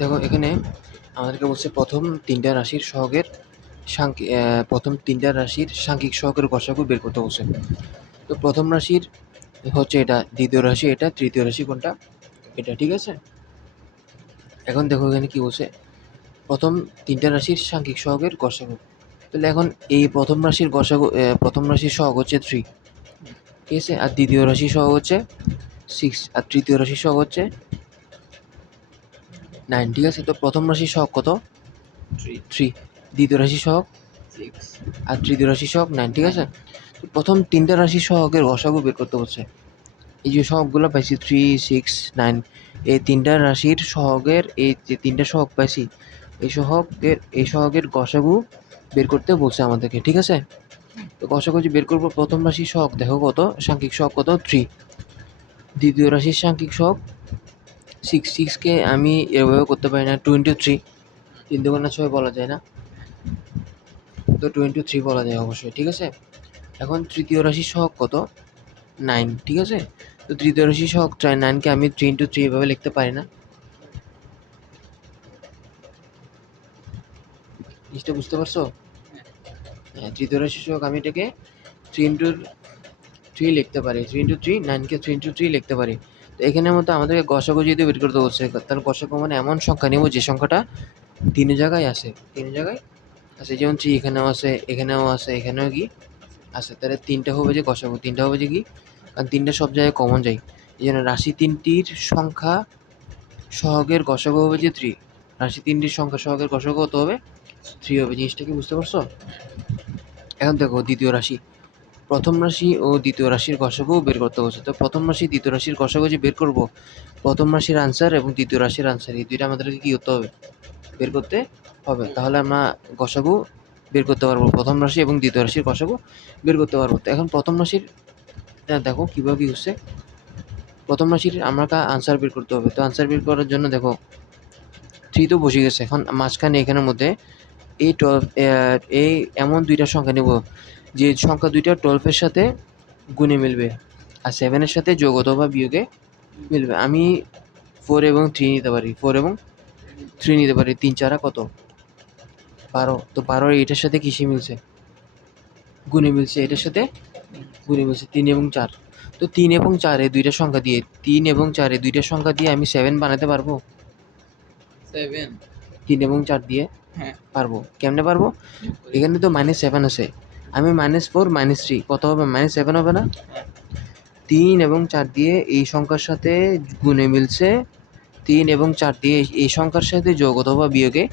দেখো এখানে আমাদেরকে বলছে প্রথম তিনটা রাশির সহগের সাংখ্যিক সহগের গসাগু বের করতে বলছে। তো প্রথম রাশির হচ্ছে এটা, দ্বিতীয় রাশি এটা, তৃতীয় রাশি কোনটা এটা, ঠিক আছে। এখন দেখো এখানে কি বলছে, প্রথম তিনটা রাশির সাংখ্যিক সহগের গসাগু। তাহলে এখন এই প্রথম রাশির গসাগু, প্রথম রাশির সহগ হচ্ছে 3, ঠিক আছে, আর দ্বিতীয় রাশির সহগ হচ্ছে 6, আর তৃতীয় রাশির সহগ হচ্ছে 9, ঠিক আছে। তো প্রথম রাশির সহগ কত? 3, দ্বিতীয় রাশির সহগ 6, আর তৃতীয় রাশির সহগ 9, ঠিক আছে। তো প্রথম তিনটা রাশির সহগের গসাগু বের করতে বলছে। এই যে সহগগুলো পাইছি 3, 6, 9, এই তিনটা রাশির সহগের এই যে তিনটা সহগ পাইছি, এই সহগের গসাগু বের করতে বলছে আমাদেরকে, ঠিক আছে। তো গসাগু যে বের করবো, প্রথম রাশির সহগ দেখো কত, সাংখ্যিক সহগ কত 3, দ্বিতীয় রাশির সাংখ্যিক সহগ 6, 6কে আমি এভাবে করতে পারি না, 2 into 3, 3 দুগুণে 6 বলা যায় না, তো 2 into 3 বলা যায় অবশ্যই, ঠিক আছে। এখন তৃতীয় রাশির সহগ কত? 9, ঠিক আছে। তো তৃতীয় রাশির সহগ 9কে আমি 3 into 3 এভাবে লিখতে পারি না। জিনিসটা বুঝতে পারছো? হ্যাঁ, তৃতীয় রাশির সহগ আমি এটাকে 3 into 3 লিখতে পারি, 3 into 3, 9কে 3 into 3 লিখতে পারি। তো এখানের মধ্যে আমাদেরকে গসাগু যদি বের করতে বলছে, তাহলে গসাগু মানে এমন সংখ্যা নেব যে সংখ্যাটা তিন জায়গায় আছে, যেমন 3 এখানেও আছে, এখানেও আছে, এখানেও কি আছে, তাহলে তিনটা হবে যে গসাগু, তিনটা হবে যে কি, কারণ তিনটা সব জায়গায় কমন যায়। এই জন্য রাশি তিনটির সংখ্যা সহগের গসাগু হবে যে 3, রাশি তিনটির সংখ্যা সহগের গসাগু কত হবে? 3 হবে। জিনিসটা কি বুঝতে পারছো? এখন দেখো দ্বিতীয় রাশি, প্রথম রাশি ও দ্বিতীয় রাশির গসাগু বের করতে বলছে। তো প্রথম রাশি দ্বিতীয় রাশির গসাগু যে বের করব, প্রথম রাশির আনসার এবং দ্বিতীয় রাশির আনসার এই দুইটা আমাদেরকে কি করতে হবে? বের করতে হবে। তাহলে আমরা গসাগু বের করতে পারবো, প্রথম রাশি এবং দ্বিতীয় রাশির গসাগু বের করতে পারবো। তো এখন প্রথম রাশির দেখো কীভাবে কী হচ্ছে। প্রথম রাশির আমাকে আনসার বের করতে হবে। তো আনসার বের করার জন্য দেখো 3 তো বসে গেছে, এখন মাঝখানে এখানের মধ্যে এই 12 এই এমন দুইটা সংখ্যা নেব যে সংখ্যা দুইটা 12-এর সাথে গুণে মিলবে আর 7-এর সাথে যোগ অথবা বিয়োগে মিলবে। আমি 4 এবং 3 নিতে পারি, 4 এবং 3 নিতে পারি। 3 4 কত? 12। তো 12 এটার সাথে কিসে মিলছে? গুণে মিলছে, এটার সাথে গুণে মিলছে 3 এবং 4। তো 3 এবং 4 এই দুইটা সংখ্যা দিয়ে, 3 এবং 4 এই দুইটা সংখ্যা দিয়ে আমি 7 বানাতে পারবো? 7, 3 এবং 4 দিয়ে হ্যাঁ পারবো। কেমনে পারবো? এখানে তো -7 আছে, আমি -4 -3 কত হবে? -7 হবে না? 3 এবং 4 দিয়ে এই সংখ্যার সাথে গুণে মিলছে, 3 এবং 4 দিয়ে এই সংখ্যার সাথে যোগ অথবা বিয়োগে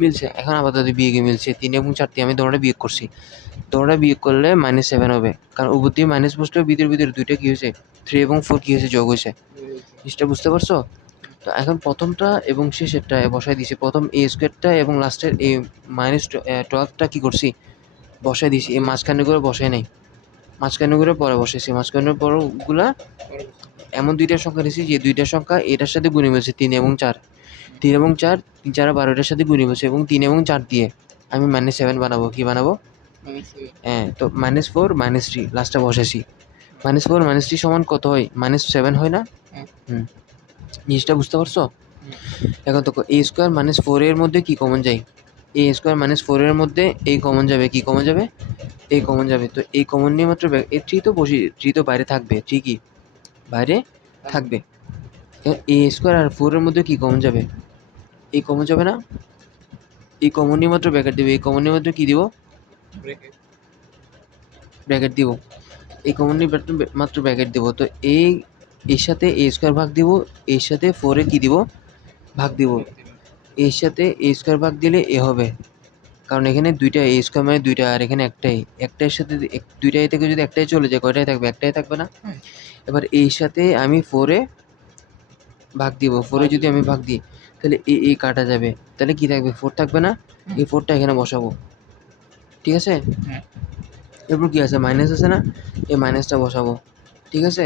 মিলছে। এখন আপাতত বিয়োগে মিলছে, 3 এবং 4 দিয়ে আমি দোনোটা বিয়োগ করছি, দোনোটা বিয়োগ করলে -7 হবে, কারণ উপর দিয়ে মাইনাস বসলেও ভিতরে দুইটা কী হয়েছে, 3 এবং 4 কী হয়েছে? যোগ হয়েছে। জিনিসটা বুঝতে পারছো? তো এখন প্রথমটা এবং শেষেরটা বসাই দিয়েছি, প্রথম a স্কোয়ারটা এবং লাস্টের এই -12টা কী করছি? বসাই দিয়েছি। এই মাঝখানে করে বসাই নাই, মাঝখানে করে পরে বসাইছি। মাঝখানের পরগুলা এমন দুইটা সংখ্যা নিয়েছি যে দুইটা সংখ্যা এটার সাথে গুণে মিলছে, 3 এবং 4, 3 এবং 4, 3 4 12টার সাথে গুণে মিলছে, এবং 3 এবং 4 দিয়ে আমি -7 বানাবো। কি বানাবো? হ্যাঁ, তো -4 -3 লাস্টটা বসাইছি। -4 -3 সমান কত হয়? -7 হয় না? জিনিসটা বুঝতে পারছো? এখন তো a স্কোয়ার -4 এর মধ্যে কি কমন যায়? a স্কোয়ার -4 এর মধ্যে এই কমন যাবে, কি কমন যাবে? এই কমন যাবে। তো এই কমন নিয়ে মাত্র এই 3 তো বসি, 3 তো বাইরে থাকবে, 3 কি বাইরে থাকবে। a স্কোয়ার আর 4 এর মধ্যে কি কমন যাবে? এই কমন যাবে না? এই কমন নিয়ে মাত্র ব্র্যাকেট দেবে, এই কমন নিয়ে মাত্র কি দিব? ব্র্যাকেট দিব। এই কমন নিয়ে মাত্র ব্র্যাকেট দেবো। তো এর সাথে a স্কোয়ার ভাগ দিব, এর সাথে 4 এর কি দিব? ভাগ দিব। এর সাথে a স্কোয়ার ভাগ দিলে এ হবে, কারণ এখানে দুইটা a স্কোয়ার মানে দুইটা, আর এখানে একটাই, একটার সাথে দুইটা এ থেকে যদি একটাই চলে যায় কয়টাই থাকবে? একটাই থাকবে না? এবার এর সাথে আমি 4 এ ভাগ দিব, 4 এ যদি আমি ভাগ দিই তাহলে এই কাটা যাবে, তাহলে কি থাকবে? 4 থাকবে না? এই 4টা এখানে বসাবো, ঠিক আছে। এরপর কি আছে? মাইনাস আছে না? এই মাইনাসটা বসাবো, ঠিক আছে।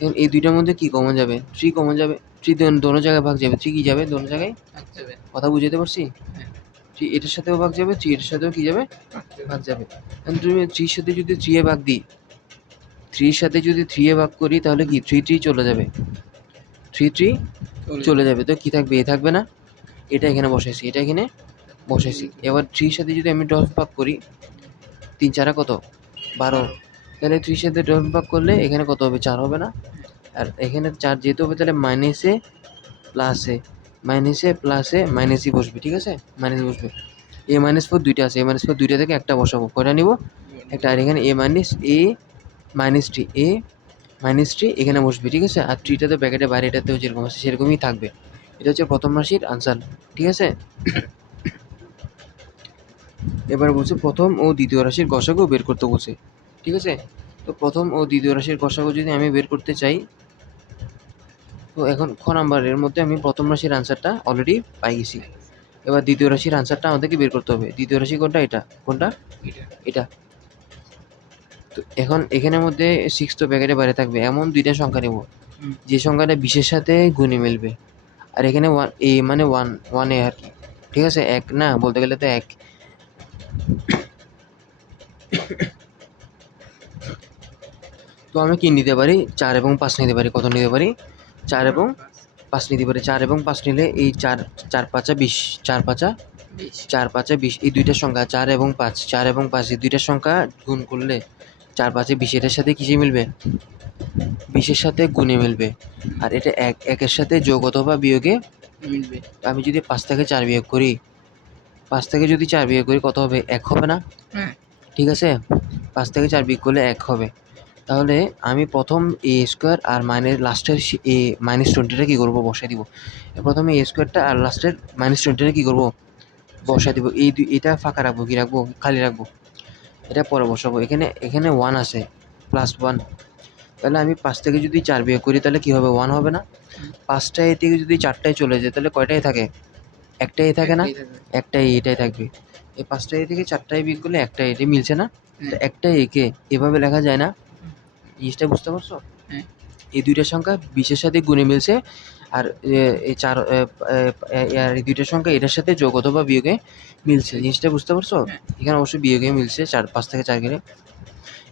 এখন এই দুইটার মধ্যে কি কমন যাবে? 3 কমন যাবে। 3 দোনো জায়গায় ভাগ যাবে, 3 কি যাবে? দোনো জায়গায় কথা বুঝাতে পারছি? 3 এটার সাথেও ভাগ যাবে, 3 এটার সাথেও কি যাবে? ভাগ যাবে। এখন তুমি 3 সাথে যদি 3 এ ভাগ দিই, 3 সাথে যদি 3 এ ভাগ করি তাহলে কি 3 3 চলে যাবে, 3 3 চলে যাবে। তো কি থাকবে? এ থাকবে না? এটা এখানে বসাইছি, এটা এখানে বসাইছি। এবার 3 সাথে যদি আমি 12 ভাগ করি, 3 4 কত 12, তাহলে 3 সাথে 12 ভাগ করলে এখানে কত হবে 4 হবে না? আর এখানে 4 যেহেতু হবে তাহলে মাইনাসে প্লাসে, মাইনাসে প্লাসে মাইনাসই বসবে, ঠিক আছে? মাইনাস বসবে। এ মাইনাস 4 দুইটা আছে, এ মাইনাস 4 দুইটা থেকে একটা বসাবো, কয়টা নিব? একটা। আর এখানে এ মাইনাস থ্রি, এ মাইনাস থ্রি এখানে বসবে, ঠিক আছে? আর থ্রিটা তো ব্র্যাকেটে বাইরে, এটাতেও যেরকম আছে সেরকমই থাকবে। এটা হচ্ছে প্রথম রাশির আনসার, ঠিক আছে? এবার বলছে প্রথম ও দ্বিতীয় রাশির গসাগু বের করতে বলছে, ঠিক আছে? তো প্রথম ও দ্বিতীয় রাশির গসাগু যদি আমি বের করতে চাই, তো এখন খ নাম্বারের মধ্যে আমি প্রথম রাশির আনসারটা অলরেডি পাই গেছি। এবার দ্বিতীয় রাশির আনসারটা আমাদেরকে বের করতে হবে। দ্বিতীয় রাশি কোনটা? এটা। কোনটা? এটা। তো এখন এখানের মধ্যে 6 তো ব্র্যাকেটে বাইরে থাকবে, এমন দুইটা সংখ্যা নেব যে সংখ্যাটা 20 এর সাথে গুণে মিলবে। আর এখানে এ মানে 1 এ আর কি, ঠিক আছে? 1 না, বলতে গেলে তো 1। তো আমি কি নিতে পারি? 4 এবং 5 নিতে পারি। কত নিতে পারি? 4 এবং 5 নিতে পারি। 4 এবং 5 নিলে এই 4 4 5 20, 4 5 4 5 20, এই দুইটা সংখ্যা 4 এবং 5, 4 এবং 5 এই দুইটা সংখ্যা গুণ করলে 4 5 20 এটার সাথে কিসে মিলবে? 20 এর সাথে গুণে মিলবে। আর এটা 1 এর সাথে যোগ অথবা বিয়োগে মিলবে। আমি যদি 5 থেকে 4 বিয়োগ করি, 5 থেকে যদি 4 বিয়োগ করি কত হবে? 1 হবে না? ঠিক আছে? 5 থেকে 4 বিয়োগ করলে 1 হবে। তাহলে আমি প্রথম এ স্কোয়ার আর লাস্টের এ মাইনাস 20টা কী করবো? বসাই দিব। প্রথমে এ স্কোয়ারটা আর লাস্টের মাইনাস 20টা কী করবো? বসাই দিব। এটা ফাঁকা রাখবো, কি রাখবো? খালি রাখবো। এটা পরে বসাবো। এখানে 1 আছে, প্লাস 1। তাহলে আমি 5 থেকে যদি 4 বিয়োগ করি তাহলে কী হবে? 1 হবে না? 5টা এ থেকে যদি 4টায় চলে যায় তাহলে কয়টাই থাকে? একটাই থাকে না? একটাই এটাই থাকবে। এই 5টা এ থেকে 4টায় বিয়োগ করলে একটা এটা মিলছে না? তো একটা একে এভাবে লেখা যায় না? জিনিসটা বুঝতে পারছো? এই দুইটা সংখ্যা 20 এর সাথে গুণে মিলছে, আর এই আর এই দুইটা সংখ্যা এটার সাথে যোগ অথবা বিয়োগে মিলছে। জিনিসটা বুঝতে পারছো? এখানে অবশ্যই বিয়োগে মিলছে, 5 থেকে 4 গেলে।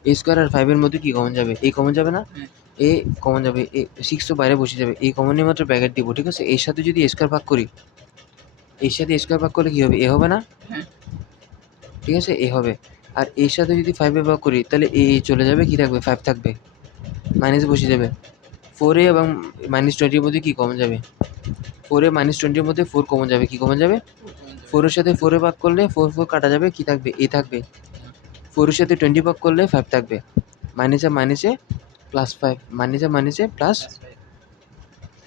এ স্কোয়ার আর 5 এর মধ্যে কি কমন যাবে? এ কমন যাবে না? এ কমন যাবে, 6 তো বাইরে বসে যাবে, এই কমনই মাত্র ব্র্যাকেট দিব, ঠিক আছে? এর সাথে যদি স্কোয়ার ভাগ করি, এর সাথে স্কোয়ার ভাগ করলে কি হবে? এ হবে না? ঠিক আছে, এ হবে। আর এর সাথে যদি 5 এ ভাগ করি তাহলে এ চলে যাবে, কি থাকবে? 5 থাকবে, মাইনাস বসে যাবে। 4 এ এবং মাইনাস 20 এর মধ্যে কি কমন যাবে? 4 এ মাইনাস 20 এর মধ্যে 4 কমন যাবে। কি কমন যাবে? 4 এর সাথে 4 এ ভাগ করলে 4 4 কাটা যাবে, কি থাকবে? এ থাকবে। 4 এর সাথে 20 ভাগ করলে 5 থাকবে। মাইনাসে মাইনাসে প্লাস 5, মাইনাসে প্লাস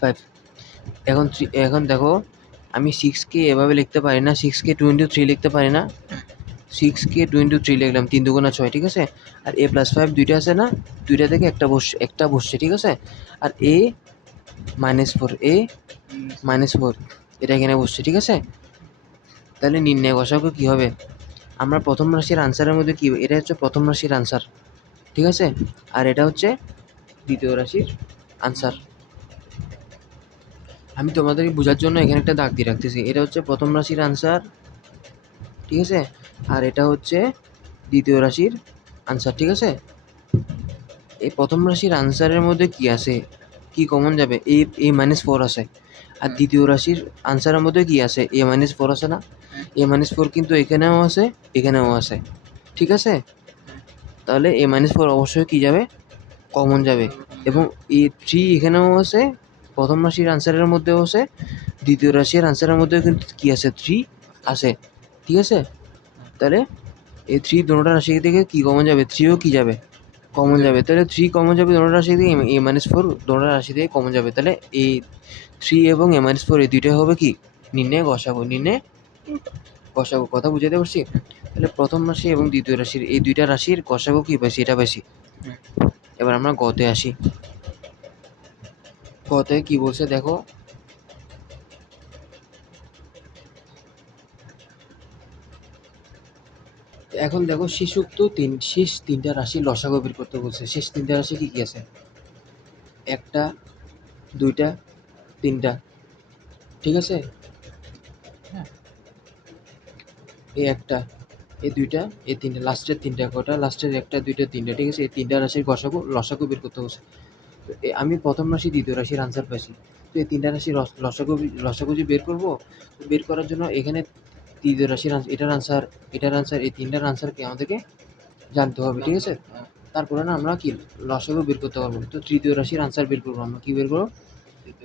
5। এখন দেখো, আমি 6কে এভাবে লিখতে পারি না, 6কে 2 into 3 লিখতে পারি না? 6কে 2 into 3 লিখলাম, 3 দুগুণা 6, ঠিক আছে? আর a প্লাস 5 দুইটা আছে না? দুইটা থেকে একটা বসছে, ঠিক আছে? আর a মাইনাস 4 এটা এখানে বসছে, ঠিক আছে? তাহলে নির্ণয় গসাগু কী হবে? আমরা প্রথম রাশির আনসারের মধ্যে কী, এটা হচ্ছে প্রথম রাশির আনসার, ঠিক আছে? আর এটা হচ্ছে দ্বিতীয় রাশির আনসার। আমি তোমাদেরকে বোঝার জন্য এখানে একটা দাগ দিয়ে রাখতেছি। এটা হচ্ছে প্রথম রাশির আনসার, ঠিক আছে? আর এটা হচ্ছে দ্বিতীয় রাশির আনসার, ঠিক আছে? এই প্রথম রাশির আনসারের মধ্যে কি আছে? কি কমন যাবে? এ মাইনাস 4 আছে। আর দ্বিতীয় রাশির আনসারের মধ্যে কি আছে? এ মাইনাস 4 আছে না? এ মাইনাস 4 কিন্তু এখানেও আছে, এখানেও আছে, ঠিক আছে? তাহলে এ মাইনাস 4 অবশ্যই কি যাবে? কমন যাবে। এবং এ 3 এখানেও আছে, প্রথম রাশির আনসারের মধ্যেও আছে, দ্বিতীয় রাশির আনসারের মধ্যেও কিন্তু কি আছে? 3 আছে, ঠিক আছে? তাহলে এই 3 দোনোটা রাশি থেকে কি কমন যাবে? 3ও কি যাবে? কমন যাবে। তাহলে 3 কমন যাবে দোনোটা রাশি থেকে, এ মাইনাস 4 দোনোটা রাশি থেকে কমন যাবে। তাহলে এই 3 এবং এ মাইনাস 4 এই দুইটাই হবে কি? নির্ণয় গসাগু। কথা বুঝাতে পারছি? তাহলে প্রথম রাশি এবং দ্বিতীয় রাশির এই দুইটা রাশির গসাগু কি পাইছি? এটা পাইছি। এবার আমরা গতে আসি। গতে কি বলছে দেখো, এখন দেখো শেষ 3টা রাশির লসাগু বের করতে বলছে। শেষ 3টা রাশি কি কি আছে? 1টা, 2টা, 3টা, ঠিক আছে? এই 1টা, এই 2টা, এই 3টা, লাস্টের 3টা কটা? লাস্টের 1টা, 2টা, 3টা, ঠিক আছে? এই 3টা রাশির লসাগু বের করতে বলছে। তো আমি প্রথম রাশি দ্বিতীয় রাশির আনসার পাইছি। তো এই তিনটা রাশি লসাগু যে বের করবো, তো বের করার জন্য এখানে তৃতীয় রাশির এটার আনসার এই তিনটার আনসারকে আমাদেরকে জানতে হবে, ঠিক আছে? তারপরে না আমরা কি লসাগু বের করতে পারবো। তো তৃতীয় রাশির আনসার বের করবো আমরা, কি বের করবো?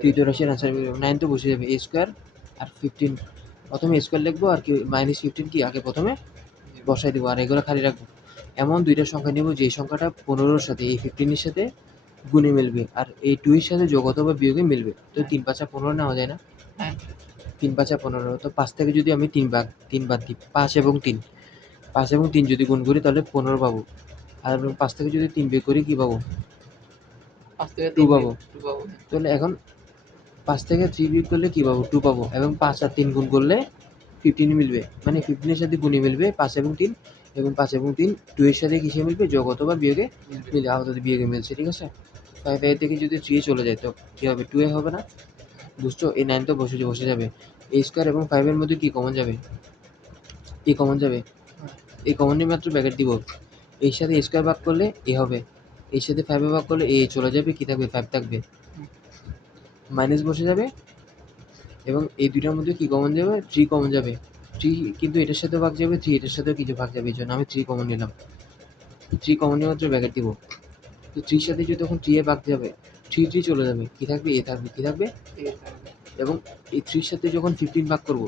তৃতীয় রাশির আনসার বের করবো। 9 তো বসে যাবে, a স্কোয়ার আর 15 প্রথমে a স্কোয়ার লিখবো আর কি -15 কি আগে প্রথমে বসাই দেবো আর এগুলো খালি রাখবো। এমন দুইটা সংখ্যা নেব যে সংখ্যাটা 15 সাথে এই 15 এর সাথে গুণে মিলবে আর এই 2 এর সাথে যোগ অথবা বিয়োগে মিলবে। তো 3 5 15 নেওয়া যায় না? হ্যাঁ 3 5 15। তো 5 থেকে যদি আমি 3 বাদ দিই, 5 এবং 3 যদি গুণ করি তাহলে 15 পাবো। আর 5 থেকে যদি 3 বিয়োগ করি কি পাবো? 5 থেকে 2 3 পাবো। 2 পাবো। তাহলে এখন 5 থেকে 3 বিয়োগ করলে কি পাবো? 2 পাবো এবং 5 আর 3 গুণ করলে 15 মিলবে। মানে 15 এর সাথে গুণে মিলবে 5 এবং 3 এবং 5 এবং 3 2 এর সাথে কিসে মিলবে? যোগ অথবা বিয়োগে মিলবে। আপাতত বিয়োগে মিলছে, ঠিক আছে? 5 এর থেকে যদি 3 এ চলে যায় তো কি হবে? 2 এ হবে না? বুঝছো? এই 9 তো বসে যাবে। a স্কয়ার এবং 5 এর মধ্যে কি কমন যাবে? a কমন যাবে। এই কমন নিয়ে মাত্র ব্র্যাকেট দিব। এর সাথে a স্কয়ার ভাগ করলে a হবে। এর সাথে 5 এ ভাগ করলে a চলে যাবে, কি থাকবে? 5 থাকবে। মাইনাস বসে যাবে এবং এই দুইটার মধ্যে কি কমন যাবে? 3 কমন যাবে। 3 কিন্তু এটার সাথেও ভাগ যাবে, 3 এটার সাথেও কিছু ভাগ যাবে। এজন্য আমি 3 কমন নিলাম। 3 কমন নিয়ে মাত্র ব্র্যাকেট দিব। তো 3 এর সাথে যদি তখন 3 এ ভাগ যাবে, 3 চলে যাবে। কি থাকবে? a থাকবে। কি থাকবে? এবং এই 3 এর সাথে যখন 15 ভাগ করব,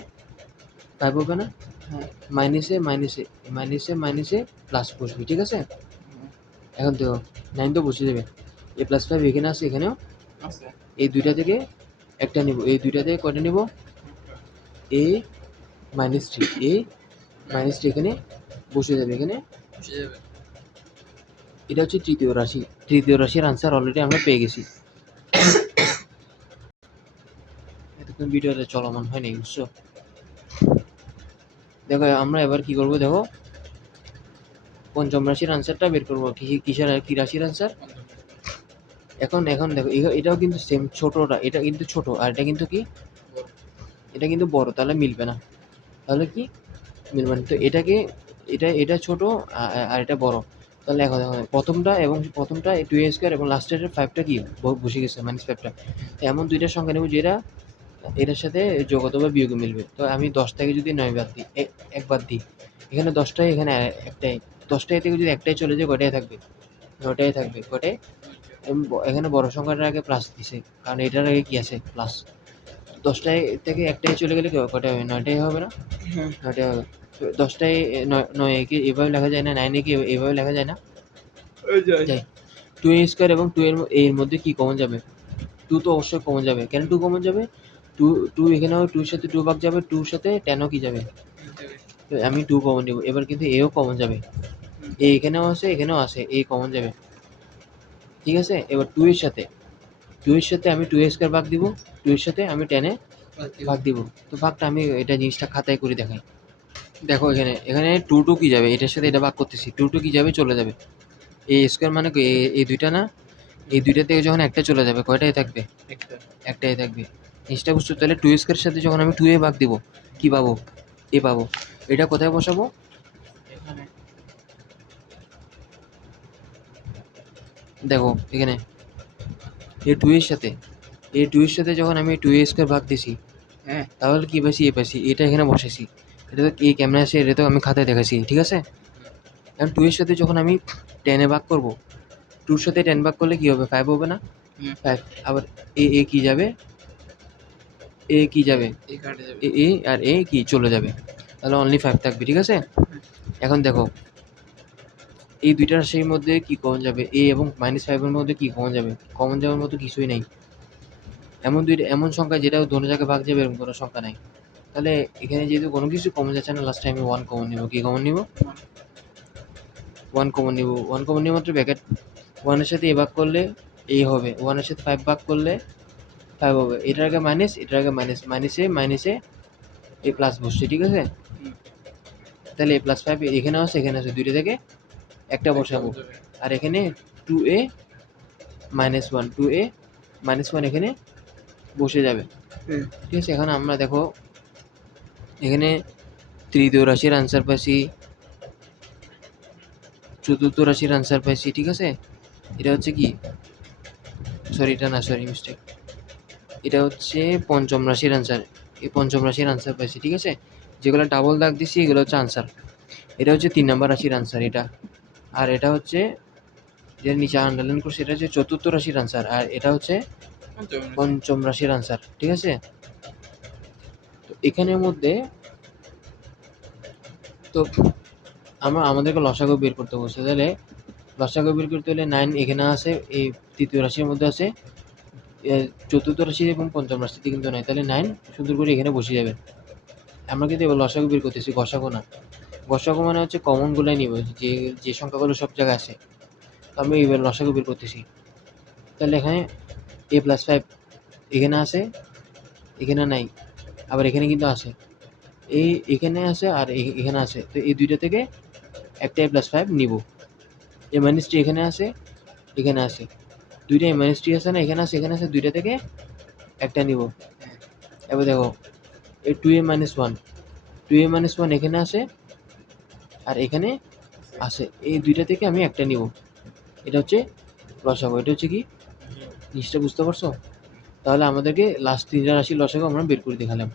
5 হবে না? হ্যাঁ মাইনাসে প্লাস বসবে, ঠিক আছে? এখন দেখো 9 তো বসে যাবে। a প্লাস 5 এখানে আছে, এখানেও আছে এই দুইটা থেকে একটা নিব। এই দুইটা থেকে কয়টা নিব? a -3 এখানে বসে যাবে। এখানে বসে যাবে। এটা হচ্ছে তৃতীয় রাশির আনসার অলরেডি আমরা পেয়ে গেছি। এতক্ষণ ভিডিওটা চলমান হয়নি, বুঝছো? দেখো আমরা এবার কি করব, দেখো পঞ্চম রাশির আনসারটা বের করবো। কি রাশির আনসার? এখন দেখো এটাও কিন্তু সেম ছোটটা, এটা কিন্তু ছোট আর এটা কিন্তু কি? এটা কিন্তু বড়, তাহলে মিলবে না। তাহলে কি মিলবে না? তো এটা ছোট আর এটা বড়। তাহলে এখন প্রথমটা 2a স্কয়ার এবং লাস্টের 5টা কি বসে গেছে, -5টা। এমন দুইটা সংখ্যা নেব যেটা এটার সাথে যোগ অথবা বিয়োগে মিলবে। তো আমি 10 থেকে যদি 9 বাদ দিই, এক বাদ দিই, এখানে 10টাই, এখানে একটাই। 10টাই থেকে যদি একটাই চলে যায়, কয়টাই থাকবে? 9টাই থাকবে। কয়টাই? এখানে বড় সংখ্যাটার আগে প্লাস দিছে, কারণ এটার আগে কি আছে? প্লাস। 10টায় থেকে একটাই চলে গেলে কয়টা হবে? 9টাই হবে না? 9টাই হবে। তো 10টায় 9 একে এভাবে লেখা যায় না, 9 একে এভাবে লেখা যায় না? যাই। 2a স্কয়ার এবং 2 এর মধ্যে কি কমন যাবে? 2 তো অবশ্যই কমন যাবে। কেন 2 কমন যাবে? 2 এখানেও 2 এর সাথে 2 ভাগ যাবে, 2 এর সাথে 10 ও কি যাবে? তো আমি 2 কমন নিব। এবার কিন্তু এও কমন যাবে। এখানেও আছে, এখানেও আছে, কমন যাবে। ঠিক আছে? এবার 2 এর সাথে আমি 2a স্কয়ার ভাগ দিব। 2 এর সাথে আমি 10 এ ভাগ দিব। তো ভাগটা আমি এটা জিনিসটা খাতায় করে দেখাই। দেখো এখানে 2 কি যাবে? এটার সাথে এটা ভাগ করতেছি। 2 কি যাবে? চলে যাবে। a স্কয়ার মানে কি? এই দুইটা না? এই দুইটা থেকে যখন একটা চলে যাবে, কয়টাই থাকবে? একটাই থাকবে। জিনিসটা বুঝছো? তাহলে 2 স্কয়ারের সাথে যখন আমি 2a ভাগ দিব, কি পাবো? a পাবো। এটা কোথায় বসাবো? এখানে দেখো এখানে এই 2 এর সাথে যখন আমি 2a স্কয়ার ভাগ দিছি, হ্যাঁ তাহলে কি পাইছি? a পাইছি। এটা এখানে বসাইছি। এটা তো a কেমনে আসে? এটা তো আমি খাতায় দেখাইছি, ঠিক আছে? এখন 2 এর সাথে যখন আমি 10 এ ভাগ করব, 2 এর সাথে 10 ভাগ করলে কি হবে? 5 হবে না? 5। আবার a কি যাবে? কি যাবে? এই কাটে যাবে। আর কি চলে যাবে। তাহলে অনলি 5 থাকবে, ঠিক আছে? এখন দেখো এই দুইটা রাশির মধ্যে কি কমন যাবে? a এবং -5 এর মধ্যে কি কমন যাবে? কমন যাওয়ার মতো কিছুই নাই। এমন সংখ্যা যেটা দোনো জায়গায় ভাগ যাবে এরকম কোনো সংখ্যা নাই। তাহলে এখানে যেহেতু কোনো কিছু কমন যাচ্ছে না, লাস্টে আমি 1 কমন নিব। কি কমন নিব? 1 কমন নিব। 1 কমন নিয়ে মাত্র ব্র্যাকেট। 1 এর সাথে a ভাগ করলে a হবে। 1 এর সাথে 5 ভাগ করলে 5 হবে। এটার আগে মাইনাস, এটার আগে মাইনাস। মাইনাসে a প্লাস বসছে, ঠিক আছে? তাহলে a প্লাস 5 এখানেও আছে, এখানে আছে। দুইটা থেকে একটা বসাবো। আর এখানে 2a -1 2a -1 এখানে বসে যাবে। ঠিক আছে? এখন আমরা দেখো এখানে তৃতীয় রাশির আনসার পাইছি, চতুর্থ রাশির আনসার পাইছি, ঠিক আছে? এটা হচ্ছে কি? সরি, এটা না, সরি, মিস্টেক। এটা হচ্ছে পঞ্চম রাশির আনসার। এই পঞ্চম রাশির আনসার পাইছি, ঠিক আছে? যেগুলো ডাবল দাগ দিছি এগুলো হচ্ছে আনসার। এটা হচ্ছে ৩ নাম্বার রাশির আনসার এটা। আর এটা হচ্ছে যে নিচে আন্ডারলাইন করছি এটা হচ্ছে চতুর্থ রাশির আনসার। আর এটা হচ্ছে পঞ্চম রাশি। পঞ্চম রাশির আনসার, ঠিক আছে? তো এখানের মধ্যে তো আমাদেরকে লসাগু বের করতে বলছে। তাহলে লসাগু বের করতে হলে 9 এখানে আছে, এই তৃতীয় রাশির মধ্যে আছে, চতুর্থ রাশি এবং পঞ্চম রাশিতে কিন্তু নাই। তাহলে 9 সুন্দর করে এখানে বসে যাবে। আমরা কিন্তু এবার লসাগু বের করতেছি, গসাগু না। গসাগু মানে হচ্ছে কমনগুলাই নিব, যে সংখ্যাগুলো সব জায়গায় আছে। তো আমি এবার লসাগু বের করতেছি। তাহলে এখানে a+5 এখানে আছে, এখানে নাই, আবার এখানে কিন্তু আছে। এখানে আছে আর এখানে আছে। তো এই দুইটা থেকে একটা a+5 নিব। a-3 এখানে আছে, এখানে আছে। দুইটা a-3 আছে না, এখানে আছে, এখানে আছে, দুইটা থেকে একটা নিব। এবার দেখো এই 2a-1, 2a-1 এখানে আছে আর এখানে আছে। এই দুইটা থেকে আমি একটা নিব। এটা হচ্ছে লসাগু। এটা হচ্ছে কি, জিনিসটা বুঝতে পারছো? তাহলে আমাদেরকে লাস্ট 3টা রাশির লসাগু আমরা বের করে দেখালাম।